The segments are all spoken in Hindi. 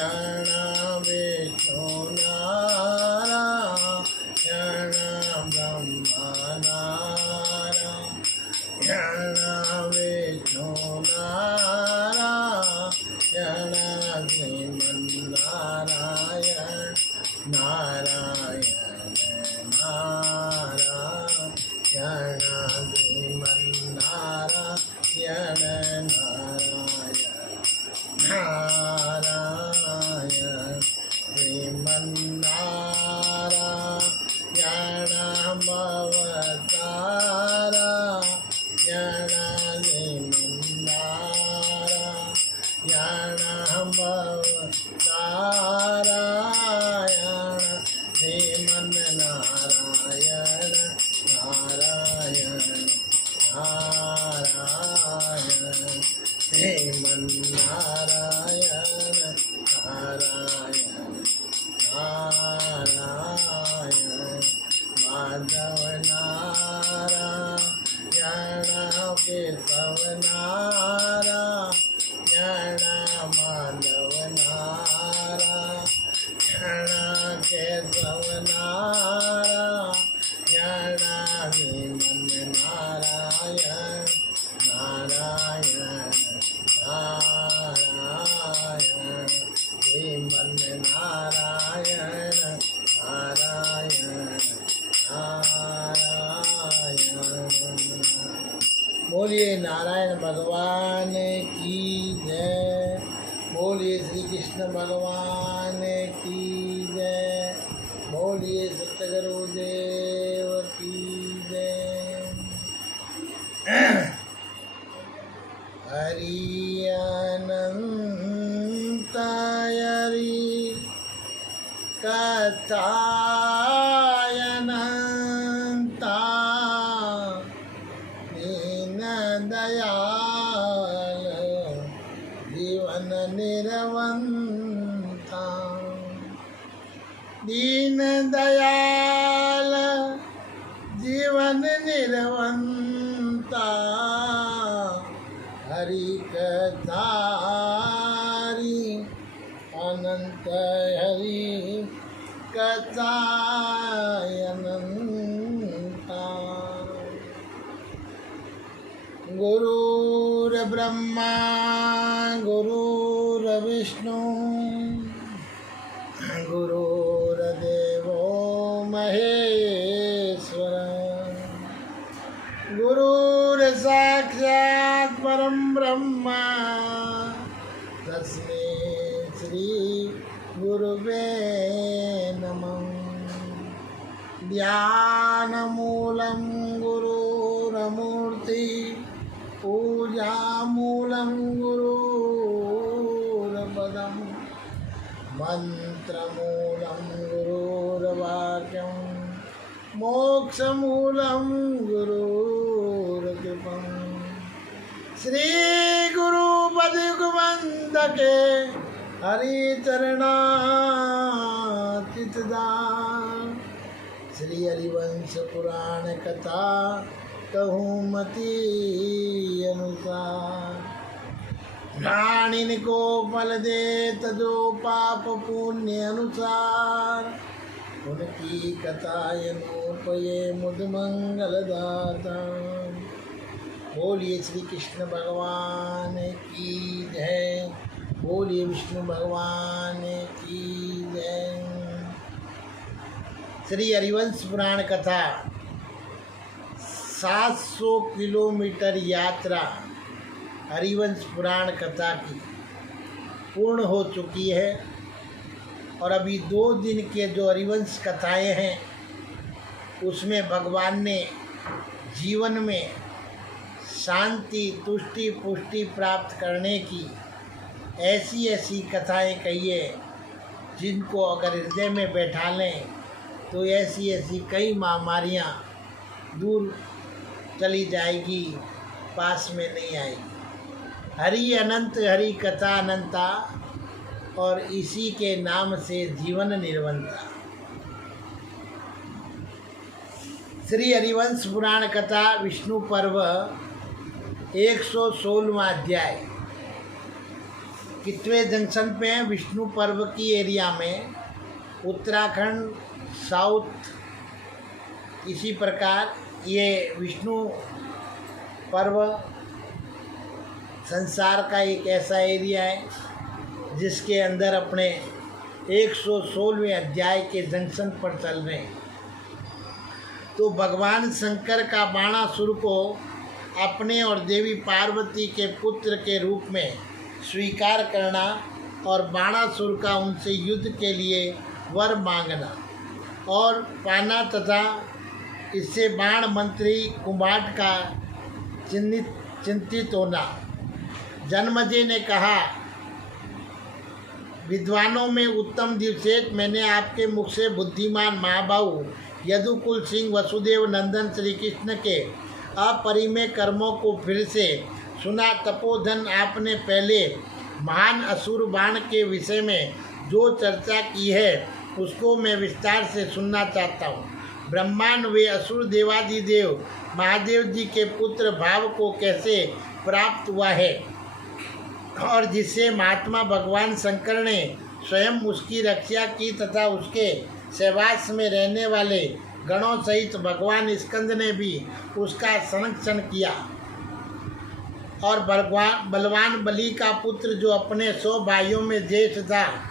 विष्णु नारायण ब्रह्मा नारायण विष्णु नारायण श्रीमन्नारायण नारायण नारायण श्रीमन्नारायण नारायण श्रीमन्नारायण भवतारायण श्रीमन्नारायण भवतारायण श्रीमन्नारायण नारायण नारायण श्रीमन्नारायण नारायण नारायण माधव नारायण केशव नारायण माधव नारायण केशव नारायण श्रीमन्नारायण नारायण नारायण श्रीमन्नारायण नारायण नारायण। बोलिए नारायण भगवान की जय। बोलिए श्री कृष्ण भगवान की जय। बोलिए सतगुरुदेव की जय। हरि अनंत हरि कथायनंता दीन दयाल जीवन निरवंता दीन दयाल जीवन निरवंता हरि कथारी अनंत हरि कथायनंता गुरुर्ब्रह्मा गुरुर्विष्णु गुरुर्देवो महेश्वर गुरुर्साक्षात् परं ब्रह्म तस्मै श्री गुरुवे नमः। ध्यानमूलं गुरुरमूर्ति पूजामूलं गुरुरपदं मंत्रमूलं गुरुर्वाक्यं मोक्षमूलं गुरुर्कृपं श्री गुरुपद वंदके हरिचरणाचितदान श्री हरिवंश पुराण कथा कहूँ मति अनुसार प्राणिन को फल दे तजो पाप पुण्य अनुसार उनकी कथायनोपये मुद मंगलदाता। बोलिए श्री कृष्ण भगवान की जय। बोलिए विष्णु भगवान की जय। श्री हरिवंश पुराण कथा 700 किलोमीटर यात्रा हरिवंश पुराण कथा की पूर्ण हो चुकी है और अभी 2 दिन के जो हरिवंश कथाएं हैं उसमें भगवान ने जीवन में शांति तुष्टि पुष्टि प्राप्त करने की ऐसी ऐसी कथाएं कही है जिनको अगर हृदय में बैठा लें तो ऐसी ऐसी कई महामारियां दूर चली जाएगी, पास में नहीं आएगी। हरि अनंत हरि कथा अनंता और इसी के नाम से जीवन निर्वंता। श्री हरिवंश पुराण कथा विष्णु पर्व 116वां अध्याय। कितवे जंक्शन पे हैं? विष्णु पर्व की एरिया में, उत्तराखंड साउथ। इसी प्रकार ये विष्णु पर्व संसार का एक ऐसा एरिया है जिसके अंदर अपने 116वें अध्याय के जंक्शन पर चल रहे हैं। तो भगवान शंकर का बाणासुर को अपने और देवी पार्वती के पुत्र के रूप में स्वीकार करना और बाणासुर का उनसे युद्ध के लिए वर मांगना और पाना तथा इससे बाण मंत्री कुम्भाट का चिंतित होना। जन्मजय ने कहा, विद्वानों में उत्तम दिवसेठ, मैंने आपके मुख से बुद्धिमान महाबाहु यदुकुल सिंह वसुदेव नंदन श्री कृष्ण के अपरिमेय कर्मों को फिर से सुना। तपोधन, आपने पहले महान असुर बाण के विषय में जो चर्चा की है उसको मैं विस्तार से सुनना चाहता हूँ। ब्रह्मांड वे असुर देवादिदेव महादेव जी के पुत्र भाव को कैसे प्राप्त हुआ है और जिससे महात्मा भगवान शंकर ने स्वयं उसकी रक्षा की तथा उसके सहवास में रहने वाले गणों सहित भगवान स्कंद ने भी उसका संरक्षण किया। और बलवान बलि का पुत्र जो अपने 100 भाइयों में ज्येष्ठ था,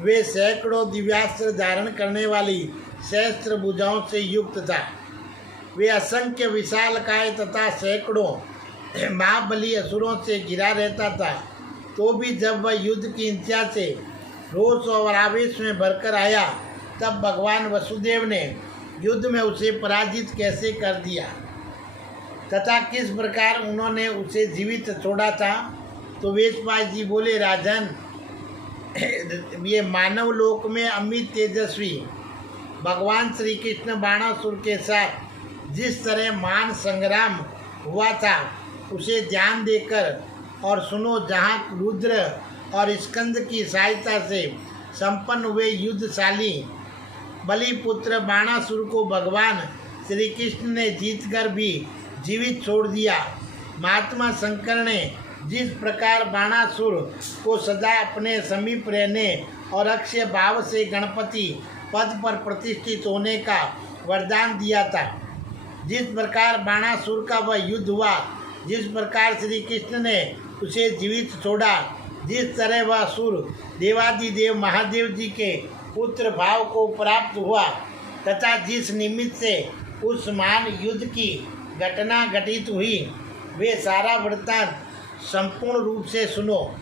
वे सैकड़ों दिव्यास्त्र धारण करने वाली सहस्त्र भुजाओं से युक्त था। वे असंख्य विशालकाय तथा सैकड़ों महाबली असुरों से घिरा रहता था। तो भी जब वह युद्ध की इच्छा से रोष और आवेश में भरकर आया, तब भगवान वसुदेव ने युद्ध में उसे पराजित कैसे कर दिया तथा किस प्रकार उन्होंने उसे जीवित छोड़ा था। तो वेशपाल जी बोले, राजन, ये मानव लोक में अमित तेजस्वी भगवान श्री कृष्ण बाणासुर के साथ जिस तरह महान संग्राम हुआ था उसे ध्यान देकर और सुनो। जहाँ रुद्र और स्कंद की सहायता से संपन्न हुए युद्धशाली बलिपुत्र बाणासुर को भगवान श्री कृष्ण ने जीतकर भी जीवित छोड़ दिया। महात्मा शंकर ने जिस प्रकार बाणासुर को सदा अपने समीप रहने और अक्षय भाव से गणपति पद पर प्रतिष्ठित होने का वरदान दिया था, जिस प्रकार बाणासुर का वह युद्ध हुआ, जिस प्रकार श्री कृष्ण ने उसे जीवित छोड़ा, जिस तरह वह असुर देवादिदेव महादेव जी के पुत्र भाव को प्राप्त हुआ तथा जिस निमित्त से उस महान युद्ध की घटना घटित हुई, वे सारा वृत्तांत संपूर्ण रूप से सुनो।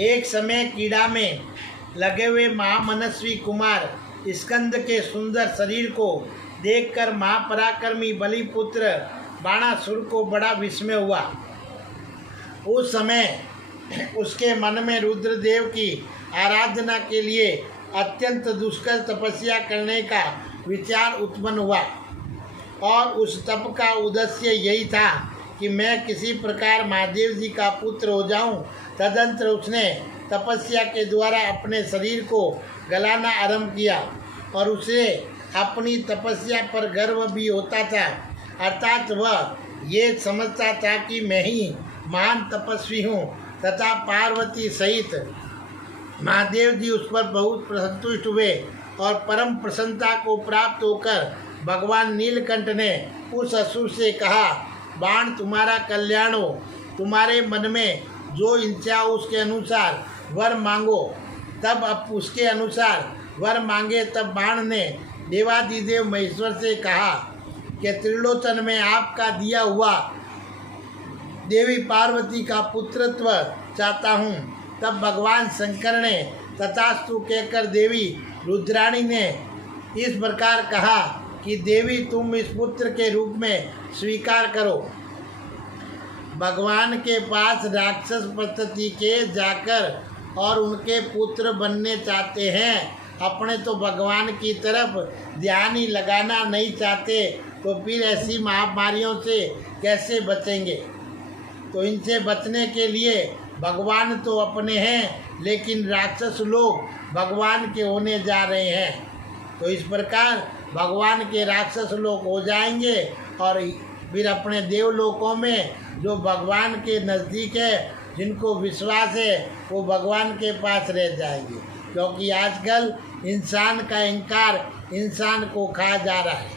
एक समय कीड़ा में लगे हुए महामनस्वी कुमार स्कंद के सुंदर शरीर को देखकर महापराक्रमी बलिपुत्र बाणासुर को बड़ा विस्मय हुआ। उस समय उसके मन में रुद्रदेव की आराधना के लिए अत्यंत दुष्कर तपस्या करने का विचार उत्पन्न हुआ और उस तप का उद्देश्य यही था कि मैं किसी प्रकार महादेव जी का पुत्र हो जाऊं। तदंतर उसने तपस्या के द्वारा अपने शरीर को गलाना आरंभ किया और उसे अपनी तपस्या पर गर्व भी होता था, अर्थात वह ये समझता था कि मैं ही महान तपस्वी हूँ तथा पार्वती सहित महादेव जी उस पर बहुत संतुष्ट हुए और परम प्रसन्नता को प्राप्त होकर भगवान नीलकंठ ने उस असुर से कहा, बाण तुम्हारा कल्याण हो, तुम्हारे मन में जो इच्छा हो उसके अनुसार वर मांगो। तब अब उसके अनुसार वर मांगे। तब बाण ने देवादिदेव महेश्वर से कहा कि त्रिलोचन में आपका दिया हुआ देवी पार्वती का पुत्रत्व चाहता हूँ। तब भगवान शंकर ने तथास्तु कहकर देवी रुद्राणी ने इस प्रकार कहा कि देवी तुम इस पुत्र के रूप में स्वीकार करो। भगवान के पास राक्षस पद्धति के जाकर और उनके पुत्र बनने चाहते हैं, अपने तो भगवान की तरफ ध्यान ही लगाना नहीं चाहते, तो फिर ऐसी महामारियों से कैसे बचेंगे। तो इनसे बचने के लिए भगवान तो अपने हैं, लेकिन राक्षस लोग भगवान के होने जा रहे हैं। तो इस प्रकार भगवान के राक्षस लोग हो जाएंगे और फिर अपने देवलोकों में जो भगवान के नज़दीक है, जिनको विश्वास है वो भगवान के पास रह जाएंगे, क्योंकि आजकल इंसान का अहंकार इंसान को खा जा रहा है।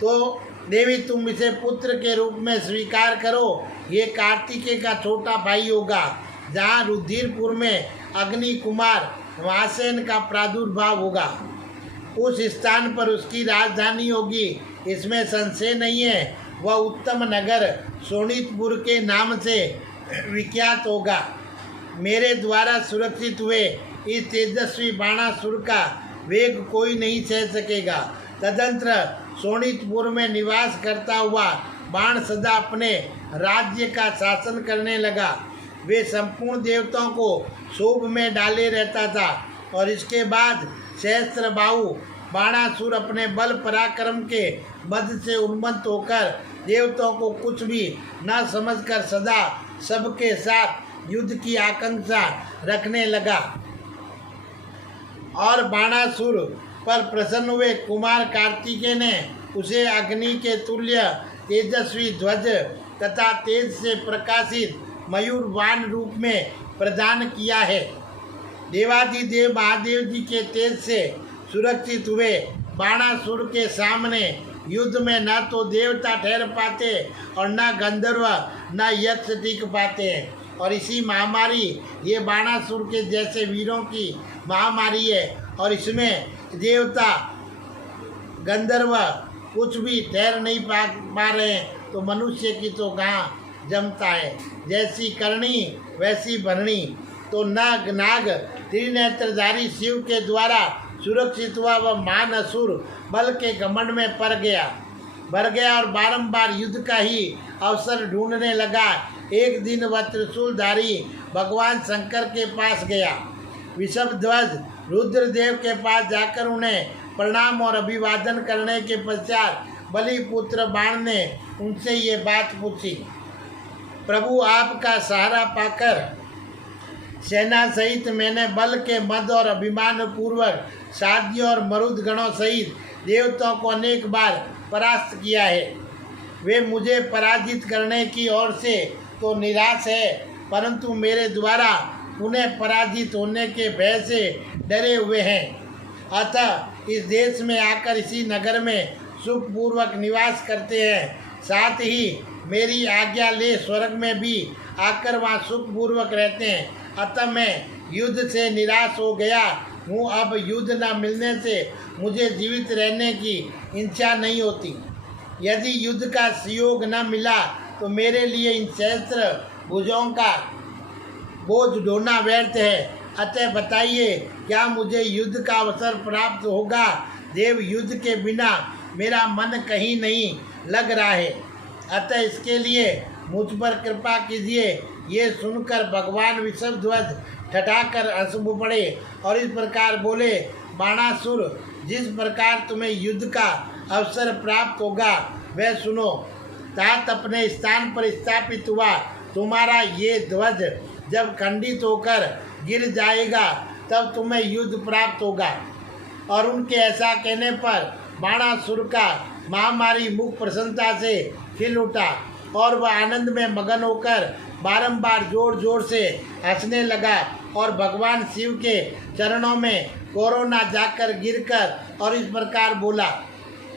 तो देवी तुम इसे पुत्र के रूप में स्वीकार करो। ये कार्तिकेय का छोटा भाई होगा। जहाँ रुधिरपुर में अग्नि कुमार महासेन का प्रादुर्भाव होगा, उस स्थान पर उसकी राजधानी होगी, इसमें संशय नहीं है। वह उत्तम नगर शोणितपुर के नाम से विख्यात होगा। मेरे द्वारा सुरक्षित हुए इस तेजस्वी बाणासुर का वेग कोई नहीं सह सकेगा। तदंतर शोणितपुर में निवास करता हुआ बाण सदा अपने राज्य का शासन करने लगा। वे संपूर्ण देवताओं को शोभ में डाले रहता था। और इसके बाद सहस्त्रबाहु बाणासुर अपने बल पराक्रम के मद से उन्मत्त होकर देवताओं को कुछ भी न समझकर सदा सबके साथ युद्ध की आकांक्षा रखने लगा। और बाणासुर पर प्रसन्न हुए कुमार कार्तिकेय ने उसे अग्नि के तुल्य तेजस्वी ध्वज तथा तेज से प्रकाशित मयूरवान रूप में प्रदान किया है। देवाधिदेव महादेव जी के तेज से सुरक्षित हुए बाणासुर के सामने युद्ध में न तो देवता ठहर पाते और न गंधर्व न यक्ष टिक पाते हैं। और इसी महामारी, ये बाणासुर के जैसे वीरों की महामारी है, और इसमें देवता गंधर्व कुछ भी ठहर नहीं पा रहे हैं, तो मनुष्य की तो कहाँ जमता है। जैसी करनी वैसी भरणी। तो नाग नाग त्रिनेत्रधारी शिव के द्वारा सुरक्षित हुआ वह महान असुर बल के घमंड में भर गया और बारंबार युद्ध का ही अवसर ढूंढने लगा। एक दिन वह त्रिशूलधारी भगवान शंकर के पास गया। विषभध्वज रुद्रदेव के पास जाकर उन्हें प्रणाम और अभिवादन करने के पश्चात बलिपुत्र बाण ने उनसे ये बात पूछी। प्रभु, आपका सहारा पाकर सेना सहित मैंने बल के मद और अभिमान पूर्वक साध्य और मरुद गणों सहित देवताओं को अनेक बार परास्त किया है। वे मुझे पराजित करने की ओर से तो निराश है, परंतु मेरे द्वारा उन्हें पराजित होने के भय से डरे हुए हैं। अतः इस देश में आकर इसी नगर में सुखपूर्वक निवास करते हैं। साथ ही मेरी आज्ञा ले स्वर्ग में भी आकर वहाँ सुखपूर्वक रहते हैं। अतः मैं युद्ध से निराश हो गया हूँ। अब युद्ध न मिलने से मुझे जीवित रहने की इच्छा नहीं होती। यदि युद्ध का सहयोग न मिला तो मेरे लिए इन सहस्त्र भुजों का बोझ ढोना व्यर्थ है। अतः बताइए, क्या मुझे युद्ध का अवसर प्राप्त होगा? देव, युद्ध के बिना मेरा मन कहीं नहीं लग रहा है, अतः इसके लिए मुझ पर कृपा कीजिए। ये सुनकर भगवान विषभध्वज ठठाकर हंस पड़े और इस प्रकार बोले, बाणासुर, जिस प्रकार तुम्हें युद्ध का अवसर प्राप्त होगा वह सुनो। तात अपने स्थान पर स्थापित हुआ तुम्हारा ये ध्वज जब खंडित होकर गिर जाएगा तब तुम्हें युद्ध प्राप्त होगा। और उनके ऐसा कहने पर बाणासुर का महामारी मुख प्रसन्नता से खिल उठा और वह आनंद में मगन होकर बारंबार जोर जोर से हंसने लगा और भगवान शिव के चरणों में कोरोना जाकर गिरकर और इस प्रकार बोला,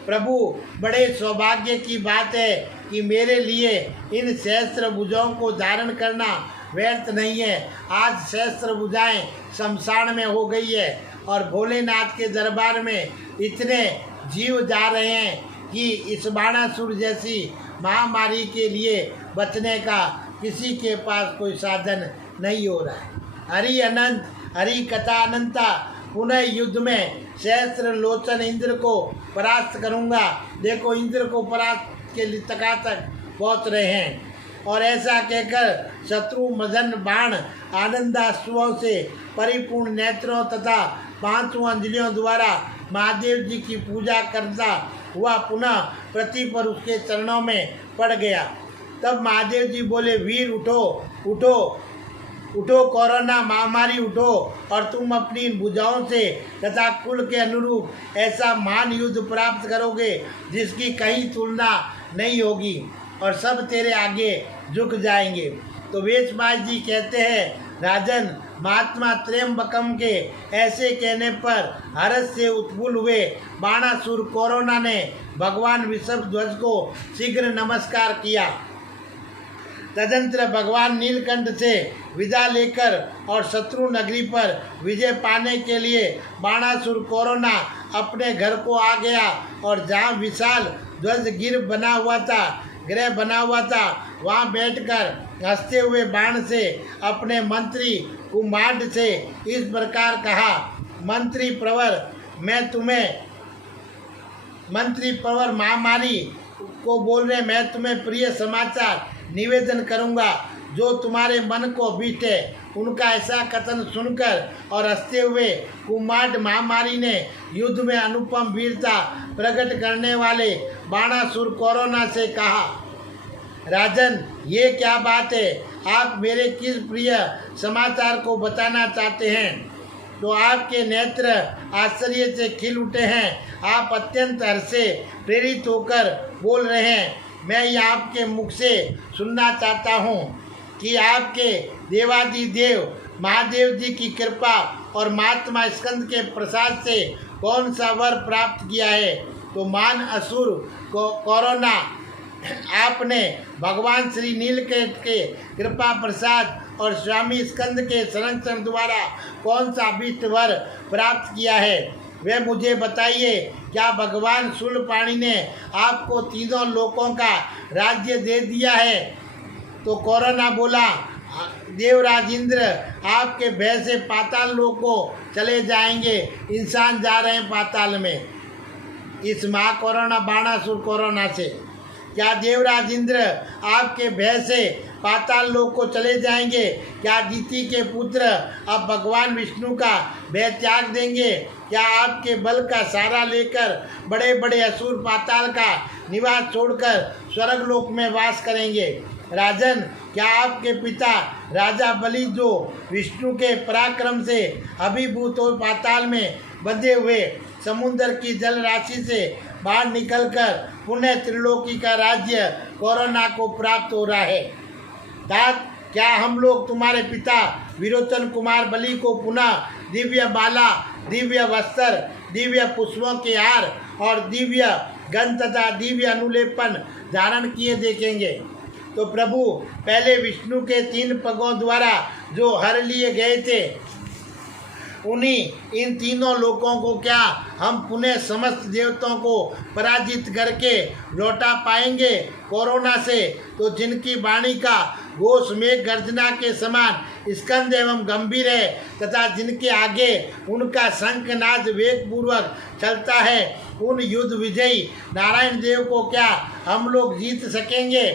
प्रभु, बड़े सौभाग्य की बात है कि मेरे लिए इन सहस्त्र भुजाओं को धारण करना व्यर्थ नहीं है। आज सहस्त्र भुजाएं शमशान में हो गई है और भोलेनाथ के दरबार में इतने जीव जा रहे हैं कि इस बाणासुर जैसी महामारी के लिए बचने का किसी के पास कोई साधन नहीं हो रहा है। हरि अनंत, हरि कथा अनंता। पुनः युद्ध में सहस्त्र लोचन इंद्र को परास्त करूंगा। देखो, इंद्र को परास्त के लिए तक पहुँच रहे हैं। और ऐसा कहकर शत्रु मदन बाण आनंदाश्रुओं से परिपूर्ण नेत्रों तथा 5 अंजलियों द्वारा महादेव जी की पूजा करता हुआ पुनः पृथ्वी पर उसके चरणों में पड़ गया। तब महादेव जी बोले, वीर, उठो उठो उठो, कोरोना महामारी उठो और तुम अपनी भुजाओं से तथा कुल के अनुरूप ऐसा महान युद्ध प्राप्त करोगे जिसकी कहीं तुलना नहीं होगी और सब तेरे आगे झुक जाएंगे। तो वेशपाश जी कहते हैं, राजन, महात्मा त्र्यंबकम के ऐसे कहने पर हर्ष से उत्फुल्ल हुए बाणासुर कोरोना ने भगवान वृषभध्वज को शीघ्र नमस्कार किया। तदंतर भगवान नीलकंठ से विदा लेकर और शत्रु नगरी पर विजय पाने के लिए बाणासुर कोरोना अपने घर को आ गया और जहाँ विशाल ध्वज गिर बना हुआ था, ग्रह बना हुआ था, वहाँ बैठकर हंसते हुए बाण से अपने मंत्री कुमार से इस प्रकार कहा, मंत्री प्रवर महामारी को बोल रहे, मैं तुम्हें प्रिय समाचार निवेदन करूंगा जो तुम्हारे मन को अभीष्ट है। उनका ऐसा कथन सुनकर और हंसते हुए कुमार महामारी ने युद्ध में अनुपम वीरता प्रकट करने वाले बाणासुर कोरोना से कहा, राजन, ये क्या बात है? आप मेरे किस प्रिय समाचार को बताना चाहते हैं? तो आपके नेत्र आश्चर्य से खिल उठे हैं। आप अत्यंत हर्ष से प्रेरित होकर बोल रहे हैं। मैं ये आपके मुख से सुनना चाहता हूँ कि आपके देवादिदेव महादेव जी की कृपा और महात्मा स्कंद के प्रसाद से कौन सा वर प्राप्त किया है। तो मान असुर को कोरोना, आपने भगवान श्री नीलकंठ के कृपा प्रसाद और स्वामी स्कंद के संरक्षण द्वारा कौन सा अभीष्ट वर प्राप्त किया है, वे मुझे बताइए। क्या भगवान शूलपाणि ने आपको तीनों लोकों का राज्य दे दिया है? तो कोरोना बोला, देवराज इंद्र, आपके भय से पाताल लोक को चले जाएंगे। इंसान जा रहे हैं पाताल में इस महाकोरोना बाणासुर कोरोना से। क्या देवराज इंद्र आपके भय से पाताल लोक को चले जाएंगे? क्या अदिति के पुत्र अब भगवान विष्णु का भय त्याग देंगे? क्या आपके बल का सहारा लेकर बड़े बड़े असुर पाताल का निवास छोड़कर स्वर्ग लोक में वास करेंगे? राजन, क्या आपके पिता राजा बलि, जो विष्णु के पराक्रम से अभिभूत हो पाताल में बंधे हुए समुद्र की जल राशि से बाहर निकलकर पुण्य त्रिलोकी का राज्य कोरोना को प्राप्त हो रहा है? तात, क्या हम लोग तुम्हारे पिता विरोचन कुमार बलि को पुनः दिव्य बाला, दिव्य वस्त्र, दिव्य पुष्पों के हार और दिव्य गंध तथा दिव्य अनुलेपन धारण किए देखेंगे? तो प्रभु, पहले विष्णु के 3 पगों द्वारा जो हर लिए गए थे, उन्हीं इन तीनों लोकों को क्या हम पुनः समस्त देवताओं को पराजित करके लौटा पाएंगे कोरोना से? तो जिनकी वाणी का घोष मेघ गर्जना के समान स्कंद एवं गंभीर है तथा जिनके आगे उनका शंखनाद वेग पूर्वक चलता है, उन युद्ध विजयी नारायण देव को क्या हम लोग जीत सकेंगे?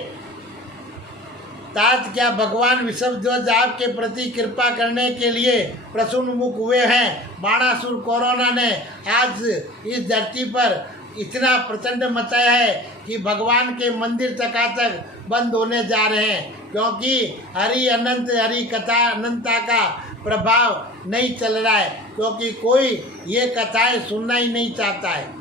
तात, क्या भगवान वृषभध्वज आपके प्रति कृपा करने के लिए प्रसन्न मुख हुए हैं? बाणासुर कोरोना ने आज इस धरती पर इतना प्रचंड मचाया है कि भगवान के मंदिर चकाचक बंद होने जा रहे हैं, क्योंकि हरि कथा अनंता का प्रभाव नहीं चल रहा है, क्योंकि कोई ये कथाएं सुनना ही नहीं चाहता है।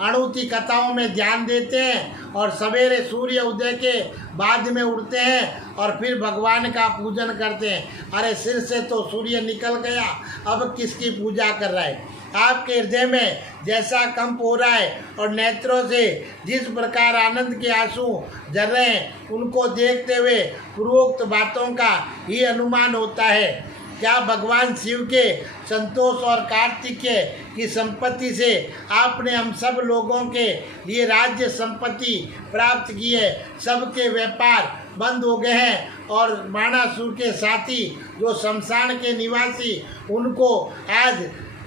अणुति कथाओं में ध्यान देते हैं और सवेरे सूर्य उदय के बाद में उठते हैं और फिर भगवान का पूजन करते हैं। अरे, सिर से तो सूर्य निकल गया, अब किसकी पूजा कर रहा है? आपके हृदय में जैसा कंप हो रहा है और नेत्रों से जिस प्रकार आनंद के आंसू झर रहे हैं, उनको देखते हुए पूर्वोक्त बातों का ही अनुमान होता है। क्या भगवान शिव के संतोष और कार्तिकेय की संपत्ति से आपने हम सब लोगों के लिए राज्य संपत्ति प्राप्त की है? सबके व्यापार बंद हो गए हैं और बाणासुर के साथी जो शमशान के निवासी, उनको आज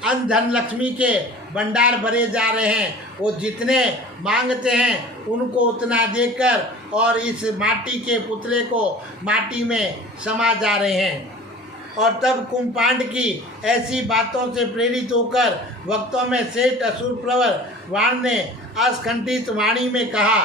अन्न धन लक्ष्मी के भंडार भरे जा रहे हैं। वो जितने मांगते हैं उनको उतना देकर और इस माटी के पुतले को माटी में समा जा रहे हैं। और तब कुंपांड की ऐसी बातों से प्रेरित होकर वक्तों में श्रेष्ठ असुर प्रवर वाण ने अस्खंडित वाणी में कहा,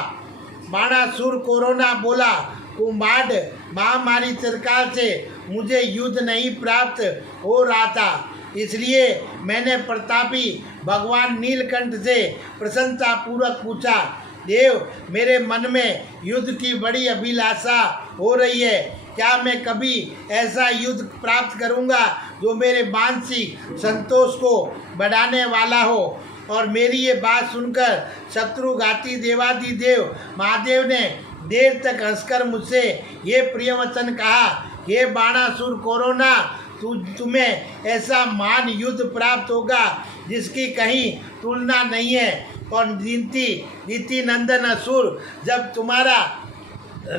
बाणासुर कोरोना बोला, कुंभांड महामारी चिरकाल से मुझे युद्ध नहीं प्राप्त हो रहा था, इसलिए मैंने प्रतापी भगवान नीलकंठ से प्रसन्नता पूर्वक पूछा, देव, मेरे मन में युद्ध की बड़ी अभिलाषा हो रही है, क्या मैं कभी ऐसा युद्ध प्राप्त करूंगा जो मेरे मानसिक संतोष को बढ़ाने वाला हो। और मेरी ये बात सुनकर शत्रुघाती देवादिदेव महादेव ने देर तक हंसकर मुझसे ये प्रिय वचन कहा, हे बाणासुर कोरोना, तुम्हें ऐसा महान युद्ध प्राप्त होगा जिसकी कहीं तुलना नहीं है। और नीति नंदन असुर, जब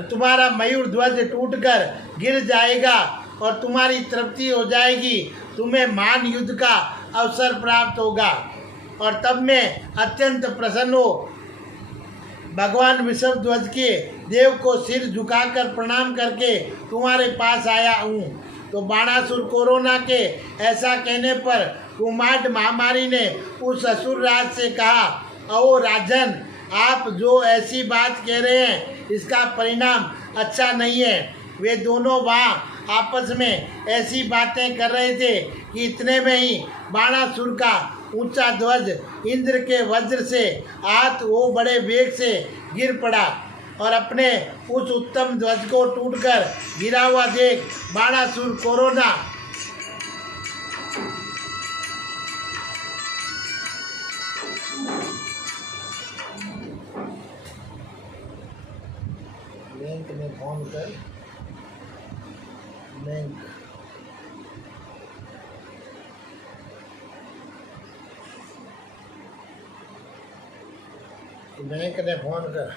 तुम्हारा मयूर ध्वज टूटकर गिर जाएगा और तुम्हारी तृप्ति हो जाएगी, तुम्हें महान युद्ध का अवसर प्राप्त होगा। और तब मैं अत्यंत प्रसन्न हो भगवान वृषभध्वज के देव को सिर झुकाकर प्रणाम करके तुम्हारे पास आया हूँ। तो बाणासुर कोरोना के ऐसा कहने पर कुमार महामारी ने उस असुर राज से कहा, ओ राजन, आप जो ऐसी बात कह रहे हैं इसका परिणाम अच्छा नहीं है। वे दोनों वहाँ आपस में ऐसी बातें कर रहे थे कि इतने में ही बाणासुर का ऊंचा ध्वज इंद्र के वज्र से हाथ वो बड़े वेग से गिर पड़ा और अपने उस उत्तम ध्वज को टूटकर गिरा हुआ देख बाणासुर कोरोना बैंक में फोन कर बैंक ने फोन कर।